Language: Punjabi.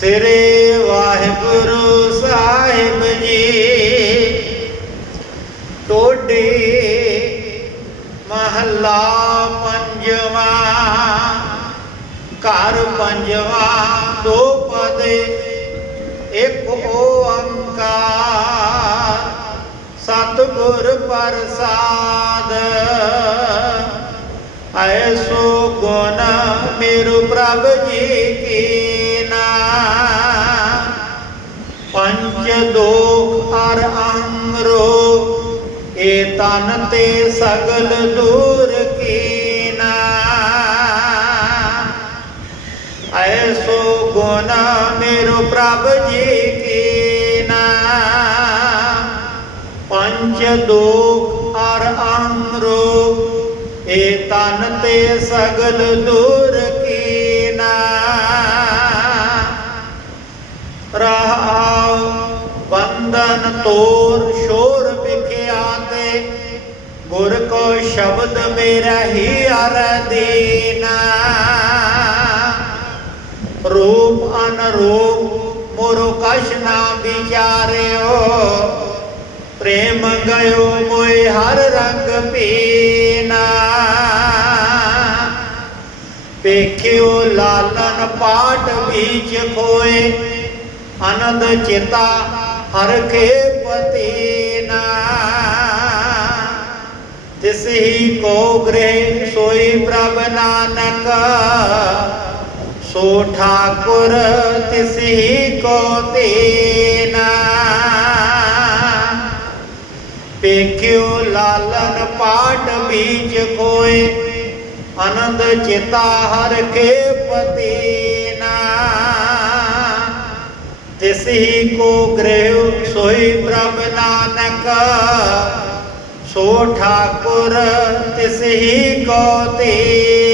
ਸ੍ਰੀ ਵਾਹਿਗੁਰੂ ਸਾਹਿਬ ਜੀ। ਟੋਡੀ ਮਹੱਲਾ ਪੰਜਵਾਂ, ਘਰ ਪੰਜਵਾਂ, ਦੋ ਪਦੇ, ਇੱਕ ਓੰਕਾਰ, ਸਤਿਗੁਰ ਪ੍ਰਸਾਦ। ਐਸੋ ਗੁਣ ਮੇਰੂ ਪ੍ਰਭ ਜੀ ਤਨ ਤੇ ਸਗਲ ਦੂਰ ਕੀਨਾ। ਐਸੋ ਗੁਣ ਮੇਰੂ ਪ੍ਰਭ ਜੀ ਕੀਨਾ। ਪੰਜ ਦੋਖ ਅਰ ਅੰਗਰੋ ਏ ਤਨ ਤੇ ਸਗਲ ਦੂਰ ਕੀਨਾ। ਬੰਧਨ ਤੋਰ ਸ਼ੋਰ ਵਿਖਿਆਤੇ ਗੁਰ ਕੋ ਸ਼ਬਦ ਮੇਰਾ ਹੀ ਅਰ ਦੀਨਾ। ਰੂਪ ਅਨਰੂਪ ਮੋਰੋ ਕਛ ਨਾ ਵਿਚਾਰਿਓ, ਪ੍ਰੇਮ ਗਇਓ ਮੋਇ ਹਰ ਰੰਗ ਪੀਨਾ। ਵੇਖਿਓ ਲਾਲਨ ਪਾਟ ਵਿੱਚ ਖੋਏ, ਅਨੰਦ ਚੇਤਾ ਹਰ ਕੇ ਪਤੀਨਾ। ਤਿਸ ਹੀ ਕੋ ਗ੍ਰਹਿ ਸੋਈ ਪ੍ਰਭ ਨਾਨਕ। ਸੋ ਠਾਕੁਰ ਤਿਸ ਹੀ ਕੋ ਤੀਨਾ। ਵੇਖਿਓ ਲਾਲਨ ਪਾਟ ਬੀਜ ਕੋਏ ਆਨੰਦ ਚਿਤਾ ਹਰ ਕੇ ਪਤੀ ਤਿਸ ਹੀ ਕੋ ਗ੍ਰਹਿ ਸੋਈ ਪ੍ਰਭ ਨਾਨਕ। ਸੋ ਠਾਕੁਰ ਤਿਸ ਹੀ ਕੋ ਤੀਨਾ